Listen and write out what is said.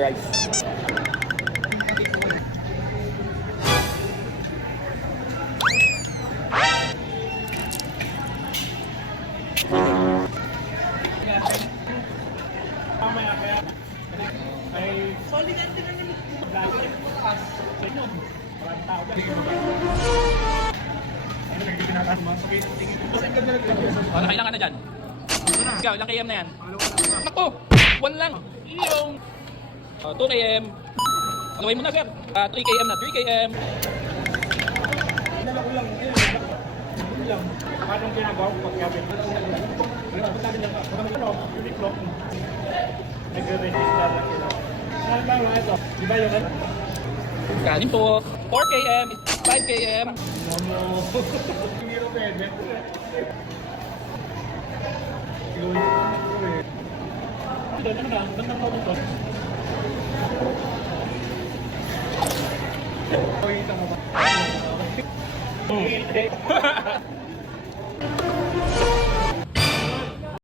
your eyes. Nakailan ka na dyan? Ikaw, ilang km na yan? Naku! 1 lang! Yung 2 km. Gawin mo na, sir. 3 km na, 3 km. Anong ginagawa ko pag-gabit? Nag-register lang sila. Saan ba mga ito? Di ba yun? Kanin po. 4 km, 5 km. Hindi rin pwede. Ano na? Saan na po ito? Kita mo ba?